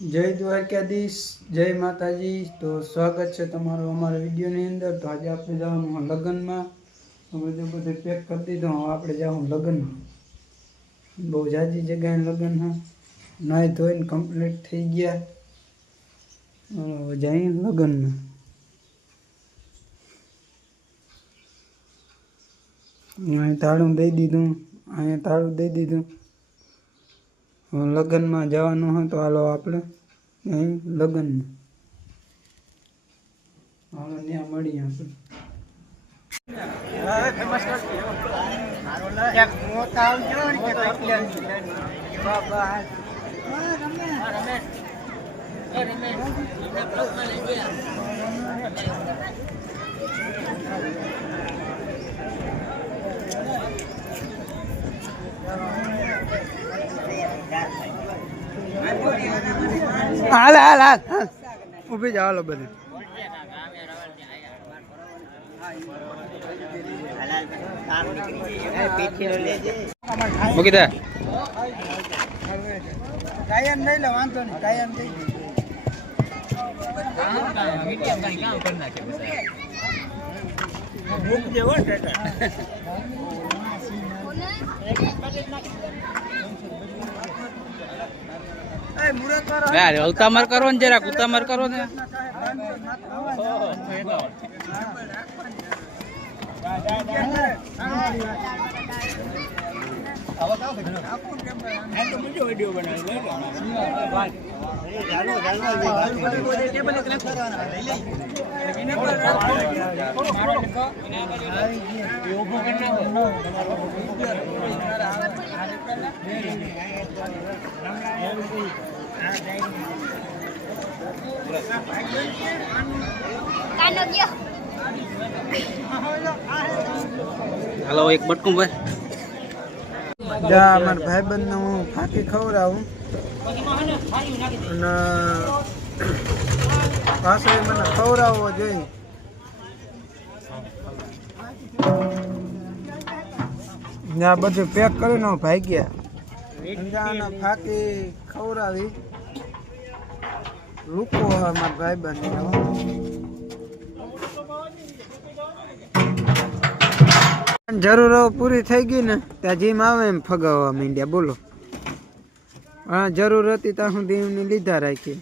જય દ્વારકાધીશ, જય માતાજી। તો સ્વાગત છે તમારું અમારા વિડીયોની અંદર। તો આજે આપણે જવાનું લગ્નમાં, તો બધું પેક કરી દીધું। હવે આપણે જવાનું લગ્નમાં। બહુ જાજી જગ્યાએ લગ્ન હા, નાહી ધોઈને કમ્પ્લીટ થઈ ગયા। જઈએ લગ્નમાં। અહીં તાળું દઈ દીધું, અહીંયા તાળું દઈ દીધું। લગ્નમાં જવાનું હોય તો હાલો આપણે અહીં લગ્નમાં હાલો ત્યાં મળીએ આપણે। હાલ હાલ હાલ ઊભી જાવ હાલો બધે। મૂકી દે કાયમ નહીં લે વાંધો નહીં કાયમ દઈ ઉતામર કરો ને જરાક ઉતામર કરો ને। हेलो एक बटकू भाई जा हमारे भाई बंद हूँ फाकी खवराऊं અને પાછો મને ખવડાવવો જોઈએ। આ બધું પેક કરીને ભાગ્યા ફાકી ખવડાવી રૂકો અમારા ભાઈબંધ જરૂર પૂરી થઈ ગઈ ને ત્યાં જીમ આવે એમ ફગાવવા માંડ્યા। બોલો હા જરૂર હતી ત્યાં સુધી એમને લીધા રાખી।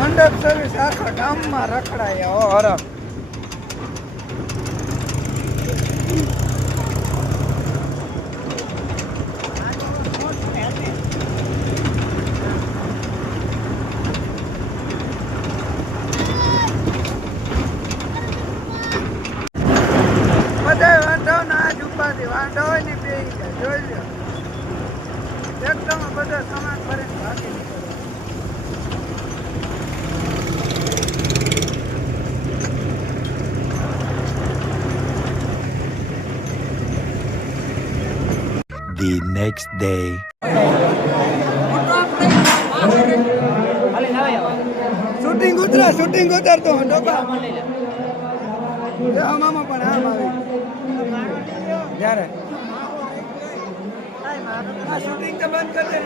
મંડપ સર્વિસ આખા ગામમાં રખડાયા હરખ। વાંધો હોય ને બે જોઈ લો એકદમ બધો સામાન ભરીને ભાગી નીકળ્યો। The next day. શૂટિંગ ઉતારતો ડોબા મામા પણ આમ આવી જ્યારે શૂટિંગ તો બંધ કરી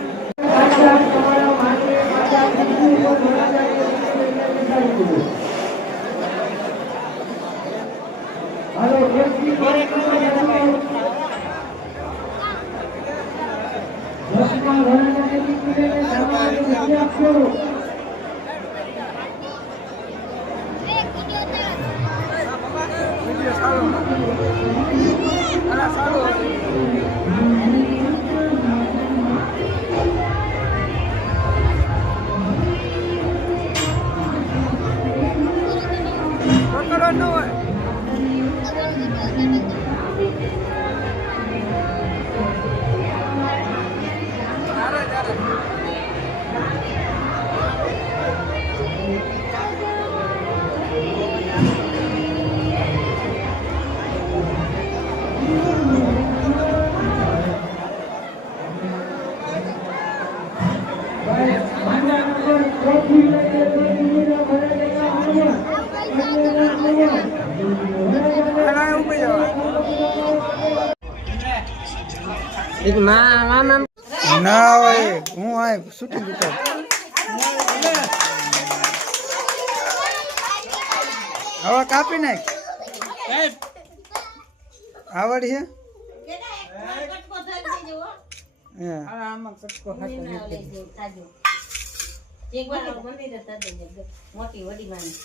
ના હોય હું આ શૂટિંગ ઉતાર હવે કાપી નાખ આવડ છે આમાં કટકો મોટી વડી માની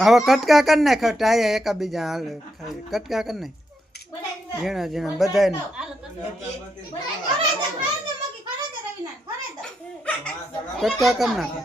હવે કટકા કર નાખ ટાયા એકા બીજા હાલ કટકા કર નાખ ઝીણા ઝીણા બધાય ને કટકા કર નાખ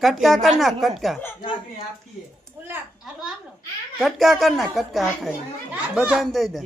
કટકા કર નાખ કટકા કટકા કર નાખ કટકા આખા બધાને દઈ દે